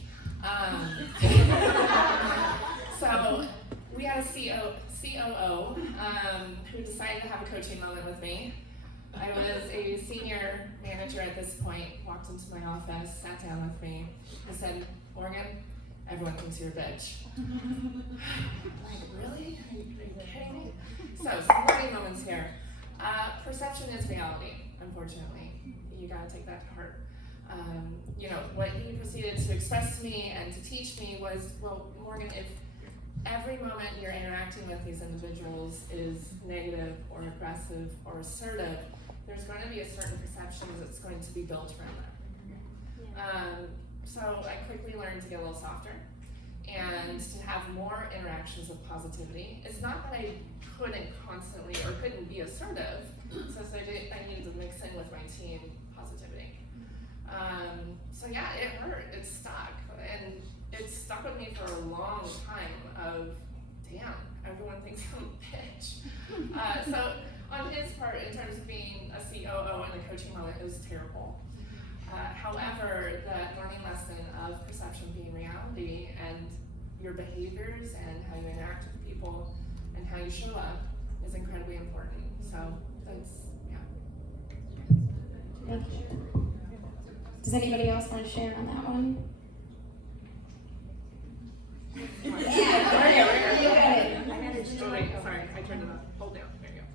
So we had a COO who decided to have a coaching moment with me. I was a senior manager at this point, walked into my office, sat down with me, and said, Morgan, everyone thinks you're a bitch. I'm like, really? Are you kidding me? So, some learning moments here. Perception is reality, unfortunately. You gotta take that to heart. What he proceeded to express to me and to teach me was, well, Morgan, if every moment you're interacting with these individuals is negative or aggressive or assertive, there's going to be a certain perception that's going to be built around that. So I quickly learned to get a little softer and to have more interactions of positivity. It's not that I couldn't constantly or couldn't be assertive, so I needed to mix in with my team positivity. So yeah, it hurt, it stuck, and it stuck with me for a long time of, damn, everyone thinks I'm a bitch. So on his part, in terms of being a COO in the coaching moment, it was terrible. However, the learning lesson of perception being reality and your behaviors and how you interact with people and how you show up is incredibly important. So that's, yeah. Thank you. Does anybody else want to share on that one? Yeah, you got it. I managed Oh wait, sorry, I turned it up. Hold down, there you go.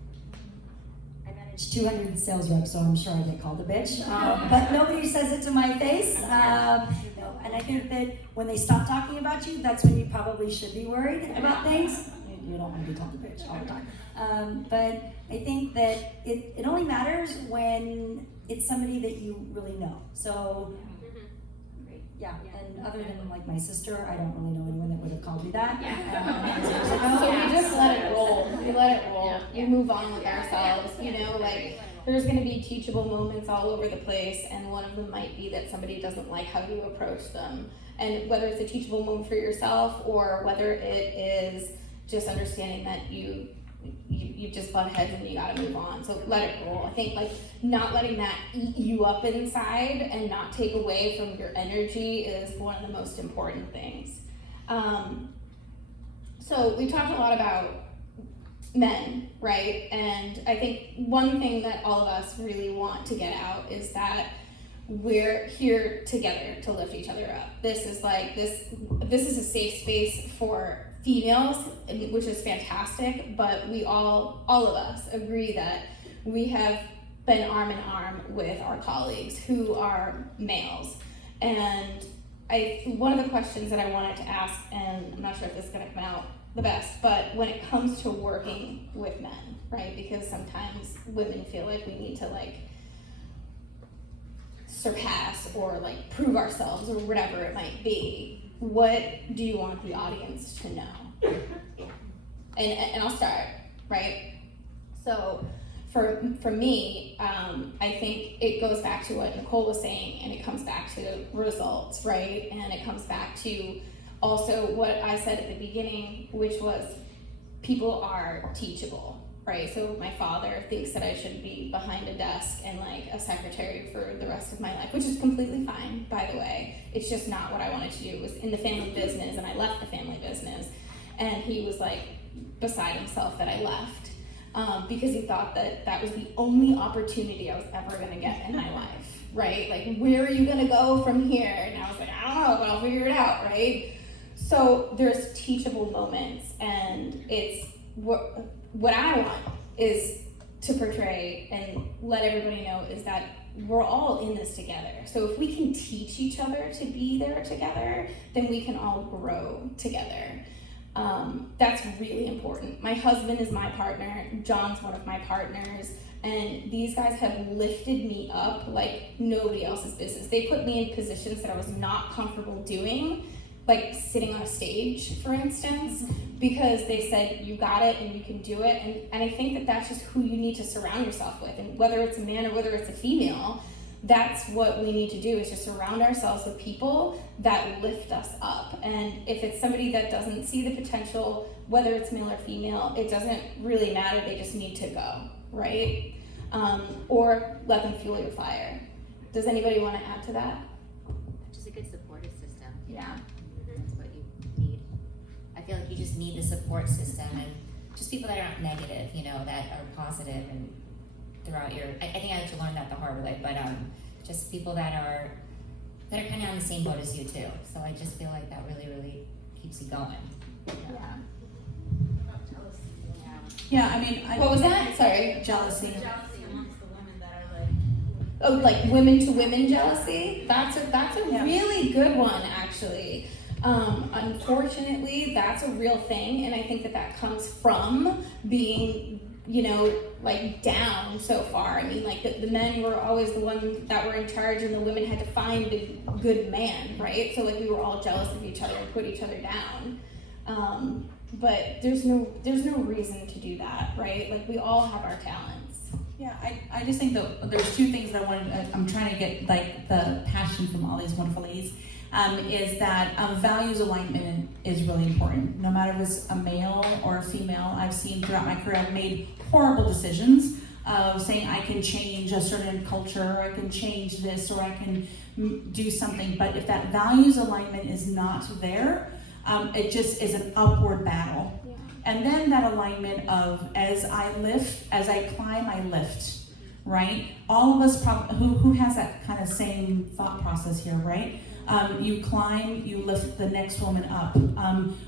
I manage 200 sales reps, so I'm sure I get called a bitch. But nobody says it to my face. And I think that when they stop talking about you, that's when you probably should be worried about things. You don't want to be called a bitch all the time. But I think that it only matters when it's somebody that you really know. So, yeah, and other than like my sister, I don't really know anyone that would have called me that. So we just let it roll. We let it roll. You move on with ourselves. Like there's going to be teachable moments all over the place, and one of them might be that somebody doesn't like how you approach them. And whether it's a teachable moment for yourself or whether it is just understanding that you just butt heads and you gotta move on. So let it roll. I think like not letting that eat you up inside and not take away from your energy is one of the most important things. So we talked a lot about men, right? And I think one thing that all of us really want to get out is that we're here together to lift each other up. This is a safe space for females, which is fantastic, but we all of us agree that we have been arm in arm with our colleagues who are males. And one of the questions that I wanted to ask, and I'm not sure if this is gonna come out the best, but when it comes to working with men, right? Because sometimes women feel like we need to like surpass or like prove ourselves or whatever it might be. What do you want the audience to know? And I'll start, right? So for me, I think it goes back to what Nicole was saying, and it comes back to results, right? And it comes back to also what I said at the beginning, which was people are teachable, right? So my father thinks that I should be behind a desk and like a secretary for the rest of my life, which is completely fine, by the way. It's just not what I wanted to do. It was in the family business, and I left the family business. And he was like beside himself that I left because he thought that that was the only opportunity I was ever gonna get in my life, right? Like, where are you gonna go from here? And I was like, I don't know, but I'll figure it out, right? So there's teachable moments, and it's what I want is to portray and let everybody know is that we're all in this together. So if we can teach each other to be there together, then we can all grow together. That's really important. My husband is my partner, John's one of my partners, and these guys have lifted me up like nobody else's business. They put me in positions that I was not comfortable doing, like sitting on a stage, for instance, because they said, you got it and you can do it. And I think that that's just who you need to surround yourself with. And whether it's a man or whether it's a female, that's what we need to do, is just surround ourselves with people that lift us up. And if it's somebody that doesn't see the potential, whether it's male or female, it doesn't really matter. They just need to go, right? Or let them fuel your fire. Does anybody want to add to that? Just a good supportive system. Yeah. That's what you need. I feel like you just need the support system and just people that aren't negative, you know, that are positive and throughout your, I think I had to learn that the hard way, but just people that are kind of on the same boat as you too. So I just feel like that really, really keeps you going. Yeah, I mean, What was that? Sorry. Jealousy. Jealousy amongst the women that are like. Oh, like women to women jealousy? That's a Yeah. really good one, actually. Unfortunately, that's a real thing, and I think that comes from being, you know, like down so far. I mean, like the men were always the ones that were in charge, and the women had to find a good man, right? So like we were all jealous of each other and put each other down. But there's no reason to do that, right? Like we all have our talents. Yeah, I just think that there's two things that I'm trying to get like the passion from all these wonderful ladies, is that values alignment is really important. No matter if it's a male or a female, I've seen throughout my career, I've made horrible decisions of saying I can change a certain culture, or I can change this, or I can do something, but if that values alignment is not there, it just is an upward battle. Yeah. And then that alignment of as I climb, I lift, right? All of us who has that kind of same thought process here, right? You climb, you lift the next woman up,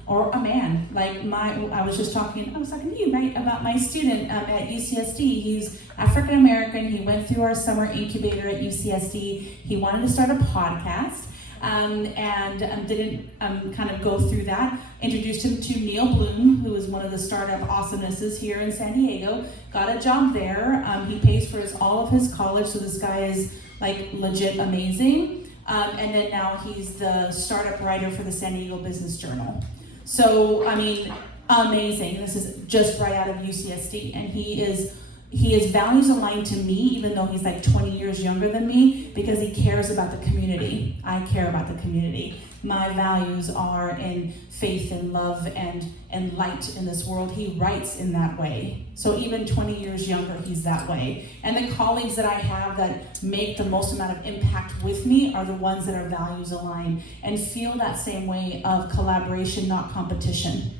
or a man. Like I was talking to you, right, about my student at UCSD. He's African American. He went through our summer incubator at UCSD. He wanted to start a podcast. And didn't kind of go through that. Introduced him to Neil Bloom, who is one of the startup awesomenesses here in San Diego. Got a job there. He pays for all of his college, so this guy is like legit amazing. And then now he's the startup writer for the San Diego Business Journal. So, I mean, amazing. This is just right out of UCSD, and he is his values aligned to me, even though he's like 20 years younger than me, because he cares about the community. I care about the community. My values are in faith and love and light in this world. He writes in that way. So even 20 years younger, he's that way. And the colleagues that I have that make the most amount of impact with me are the ones that are values aligned and feel that same way of collaboration, not competition,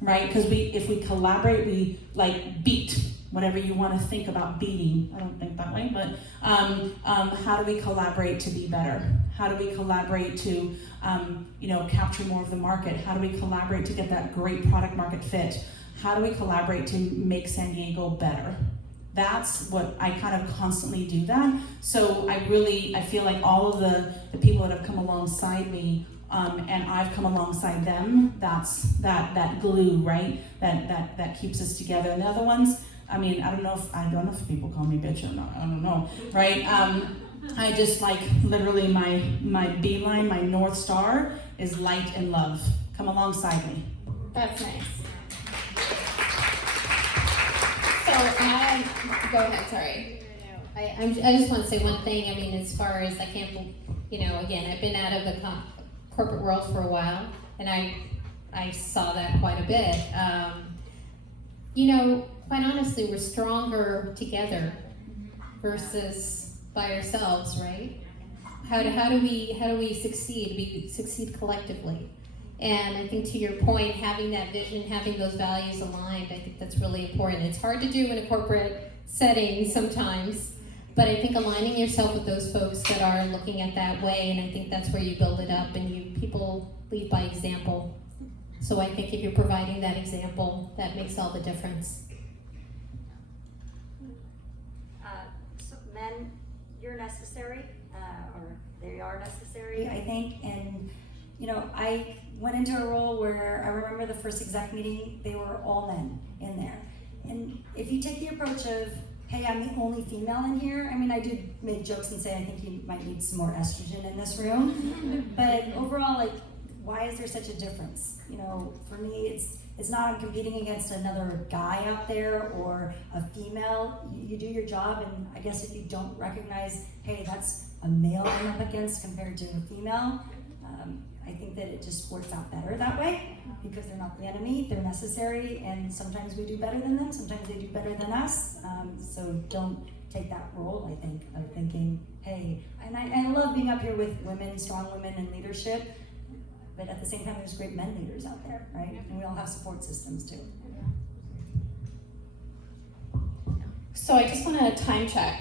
right? Because if we collaborate, we like beat whatever you want to think about beating. I don't think that way, but how do we collaborate to be better? How do we collaborate to capture more of the market? How do we collaborate to get that great product market fit? How do we collaborate to make San Diego better? That's what I kind of constantly do that. So I feel like all of the people that have come alongside me, and I've come alongside them, that's that glue, right? That keeps us together. And the other ones, I don't know if people call me bitch or not, I don't know, right? I just like literally my beeline, my North Star is light and love. Come alongside me. That's nice. So go ahead, sorry. I just want to say one thing. I mean, as far as I can't, again, I've been out of the corporate world for a while, and I saw that quite a bit. Quite honestly, we're stronger together versus by ourselves, right? How do we succeed? We succeed collectively. And I think to your point, having that vision, having those values aligned, I think that's really important. It's hard to do in a corporate setting sometimes, but I think aligning yourself with those folks that are looking at that way, and I think that's where you build it up and people lead by example. So I think if you're providing that example, that makes all the difference. So men, you're necessary, or they are necessary, I think. And I went into a role where I remember the first exec meeting, they were all men in there. And if you take the approach of, hey, I'm the only female in here, I do make jokes and say I think you might need some more estrogen in this room. But overall, why is there such a difference? For me, it's not I'm competing against another guy out there or a female. You do your job, and I guess if you don't recognize, hey, that's a male I'm up against compared to a female, I think that it just works out better that way because they're not the enemy, they're necessary, and sometimes we do better than them, sometimes they do better than us. So don't take that role, I think, of thinking, hey, and I love being up here with women, strong women in leadership, but at the same time, there's great men leaders out there, right? And we all have support systems too. So I just want to time check.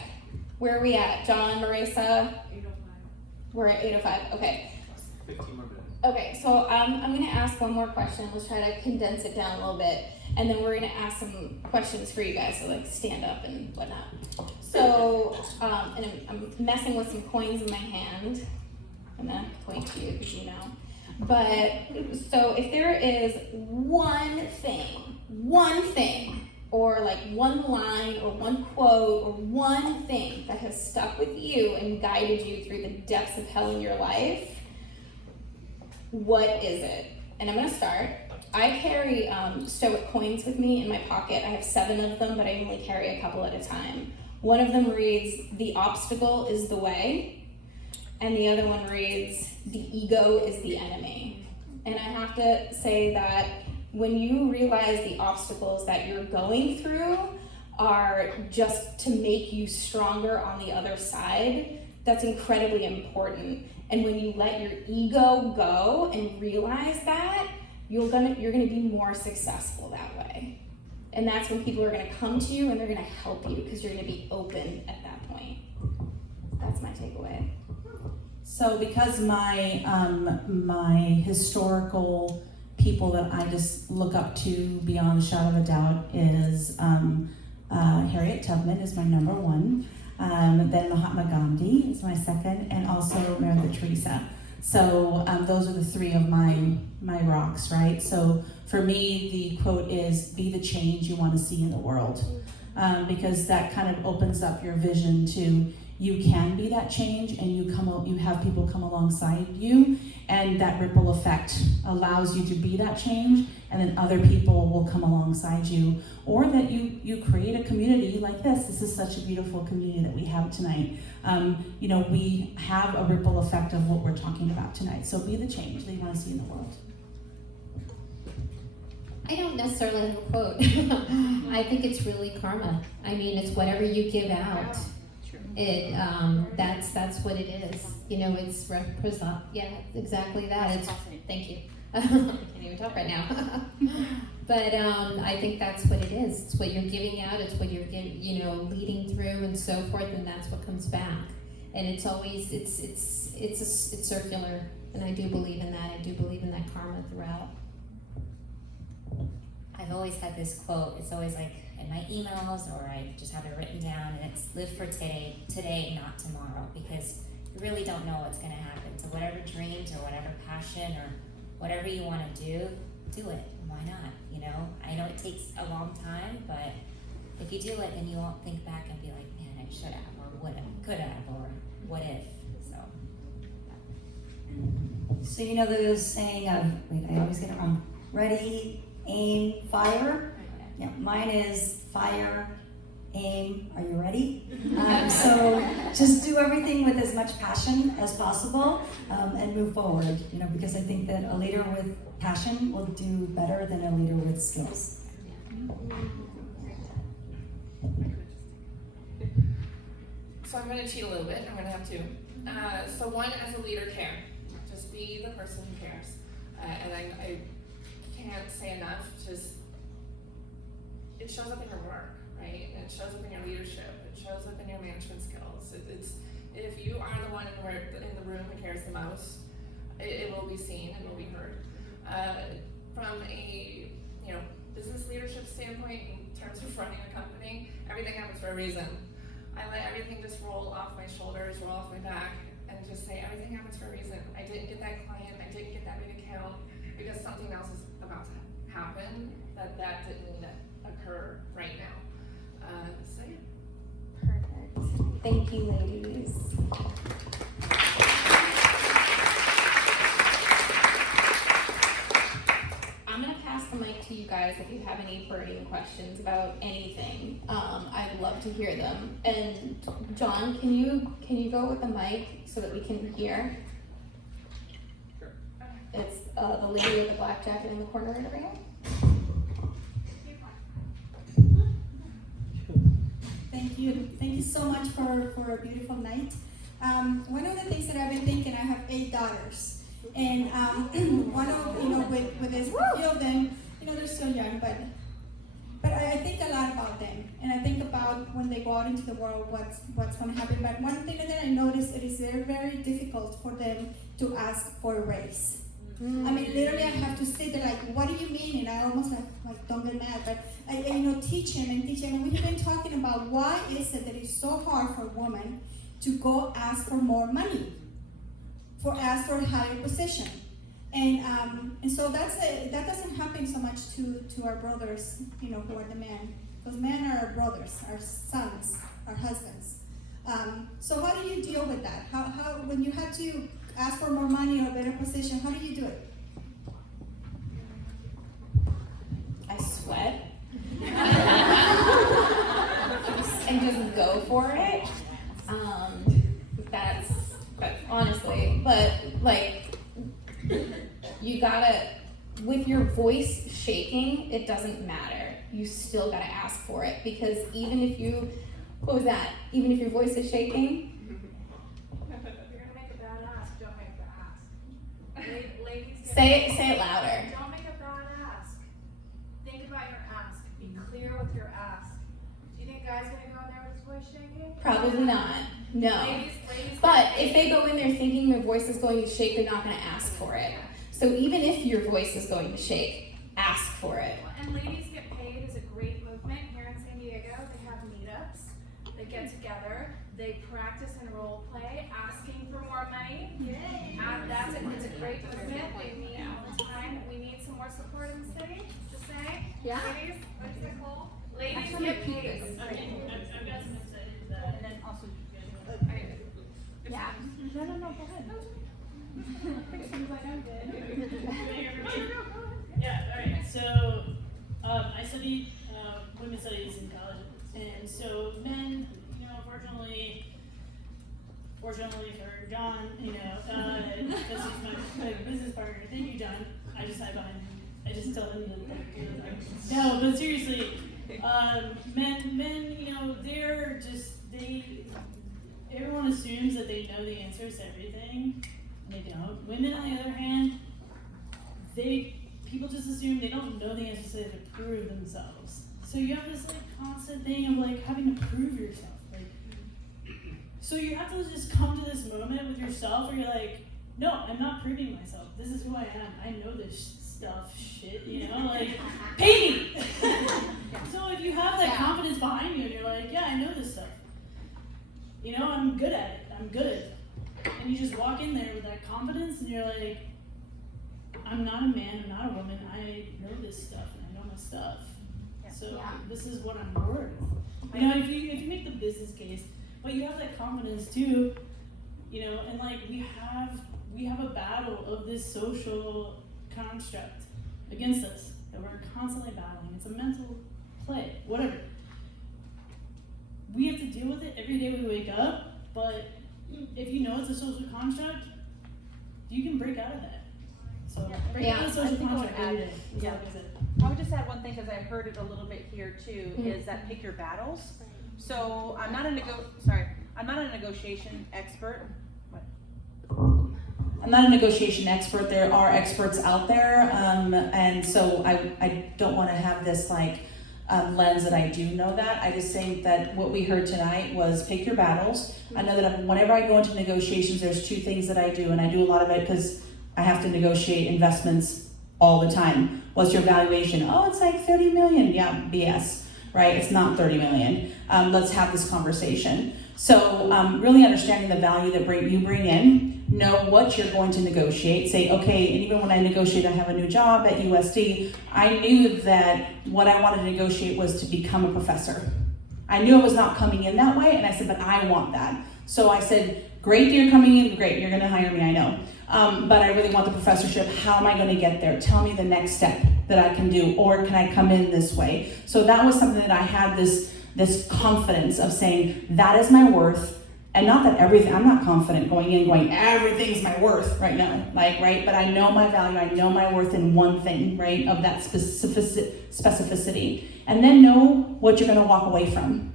Where are we at? John, Maresa? 8:05. We're at 8:05, okay. 15 more minutes. Okay, so I'm going to ask one more question. Let's try to condense it down a little bit. And then we're going to ask some questions for you guys, so stand up and whatnot. So, and I'm messing with some coins in my hand. I'm going to point to you because you know. But, so if there is one thing, or one line, or one quote, or one thing that has stuck with you and guided you through the depths of hell in your life, what is it? And I'm gonna start. I carry Stoic coins with me in my pocket. I have 7 of them, but I only carry a couple at a time. One of them reads, "The obstacle is the way," and the other one reads, "The ego is the enemy." And I have to say that when you realize the obstacles that you're going through are just to make you stronger on the other side, that's incredibly important. And when you let your ego go and realize that, you're gonna be more successful that way. And that's when people are gonna come to you and they're gonna help you because you're gonna be open at that point. That's my takeaway. So because my historical people that I just look up to beyond a shadow of a doubt is Harriet Tubman is my number 1. Then Mahatma Gandhi is my second, and also Mother Teresa. So those are the 3 of my rocks, right? So for me, the quote is, "Be the change you want to see in the world," because that kind of opens up your vision to, you can be that change, and you have people come alongside you, and that ripple effect allows you to be that change, and then other people will come alongside you, or that you create a community like this. This is such a beautiful community that we have tonight. We have a ripple effect of what we're talking about tonight. So be the change that you want to see in the world. I don't necessarily have a quote. I think it's really karma. I mean, it's whatever you give out. It that's what it is. It's represent. Yeah, exactly that. It's thank you. I can't even talk right now. But I think that's what it is. It's what you're giving out. It's what you're leading through and so forth, and that's what comes back. And it's always it's circular, and I do believe in that. I do believe in that karma throughout. I've always had this quote. It's always like in my emails, or I just have it written down, and it's live for today, not tomorrow, because you really don't know what's going to happen. So whatever dreams or whatever passion or whatever you want to do it. Why not? I know it takes a long time, but if you do it, then you won't think back and be like, man, I should have, or would have, could have, or what if. So the saying of, wait, I always get it wrong. Ready, aim, fire. Yeah, mine is fire, aim, are you ready? So just do everything with as much passion as possible, and move forward, because I think that a leader with passion will do better than a leader with skills. So I'm going to cheat a little bit. I'm going to have two. So one, as a leader, care. Just be the person who cares. And I can't say enough. Just it shows up in your work, right? And it shows up in your leadership. It shows up in your management skills. It's if you are the one in the room who cares the most, it will be seen. It will be heard. From a business leadership standpoint, in terms of running a company, everything happens for a reason. I let everything just roll off my shoulders, roll off my back, and just say everything happens for a reason. I didn't get that client, I didn't get that big account because something else is about to happen that didn't occur right now. So yeah. Perfect. Thank you, ladies. I'm gonna pass the mic to you guys if you have any burning questions about anything. I'd love to hear them. And John, can you go with the mic so that we can hear? Sure. It's the lady with the black jacket in the corner over here. Thank you. Thank you so much for a beautiful night. One of the things that I've been thinking, I have 8 daughters. And one of, with this, a few of them, they're still young, but I think a lot about them. And I think about when they go out into the world, what's going to happen. But one thing that I noticed, it is very, very difficult for them to ask for a raise. I mean, literally, I have to sit there like, what do you mean? And I almost like don't get mad, but I teach him. And we've been talking about why is it that it's so hard for a woman to go ask for more money, ask for a higher position, and so that doesn't happen so much to our brothers, who are the men, because men are our brothers, our sons, our husbands. So how do you deal with that? How when you had to ask for more money or a better position, how do you do it? I sweat. And just go for it. That's honestly, but you gotta, with your voice shaking, it doesn't matter. You still gotta ask for it, because even if your voice is shaking, Say it louder. Don't make a bad ask. Think about your ask. Be clear with your ask. Do you think a guy's gonna go in there with his voice shaking? Probably not. No. Ladies, But if they go in there thinking their voice is going to shake, they're not going to ask for it. So even if your voice is going to shake, ask for it. And Ladies Get Paid is a great movement here in San Diego. They have meetups. They get together. They practice and role play, asking for more money. It's a great movement. They meet all the time. We need some more support in the city. Just saying. Yeah. Ladies, what is it called? Ladies Get Paid. I've got some insight into that, and then also you guys. No, go ahead. Seems like I'm good. Yeah, alright, so I studied women's studies in college, and so men, you know, fortunately for John, you know, because he's my business partner. Thank you, John. I just hide behind him. I just tell him to no, but seriously, men, you know, everyone assumes that they know the answers to everything, and they don't. Women, on the other hand, people just assume they don't know the answers, so they have to prove themselves. So you have this like constant thing of like having to prove yourself. So you have to just come to this moment with yourself where you're like, no, I'm not proving myself. This is who I am. I know this shit, you know, like, pay me! So if you have that confidence behind you and you're like, yeah, I know this stuff. You know, I'm good at it. I'm good. And you just walk in there with that confidence and you're like, I'm not a man, I'm not a woman. I know this stuff and I know my stuff. So this is what I'm worth. You know, if you make the business case, but you have that confidence too, you know, and like we have a battle of this social construct against us that we're constantly battling. It's a mental play, whatever. We have to deal with it every day we wake up, but if you know it's a social construct, you can break out of that. So break out of the social construct every day. Yeah. I would just add one thing because I heard it a little bit here too, is that pick your battles. So I'm not a negotiation expert. I'm not a negotiation expert. There are experts out there, and so I don't want to have this like lens that I do know that. I just think that what we heard tonight was pick your battles. I know that whenever I go into negotiations, there's two things that I do, and I do a lot of it because I have to negotiate investments all the time. What's your valuation? Oh, it's like 30 million. Yeah, BS, right? It's not 30 million. Let's have this conversation. So really understanding the value that you bring in, know what you're going to negotiate. Say, okay, and even when I negotiate, I have a new job at USD, I knew that what I wanted to negotiate was to become a professor. I knew it was not coming in that way, and I said, but I want that. So I said, great that you're coming in, great, you're gonna hire me, I know. But I really want the professorship. How am I gonna get there? Tell me the next step that I can do, or can I come in this way? So that was something that I had this confidence of saying, that is my worth. And not that I'm not confident going everything's my worth right now, right? But I know my value, I know my worth in one thing, right? Of that specificity. And then know what you're gonna walk away from,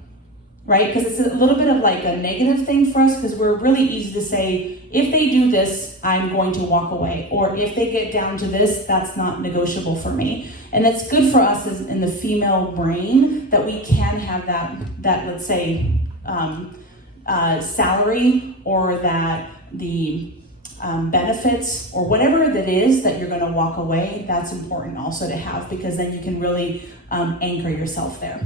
right? Because it's a little bit of like a negative thing for us because we're really easy to say, if they do this, I'm going to walk away. Or if they get down to this, that's not negotiable for me. And it's good for us as in the female brain that we can have that let's say, salary or that the benefits or whatever that is that you're going to walk away, that's important also to have because then you can really anchor yourself there.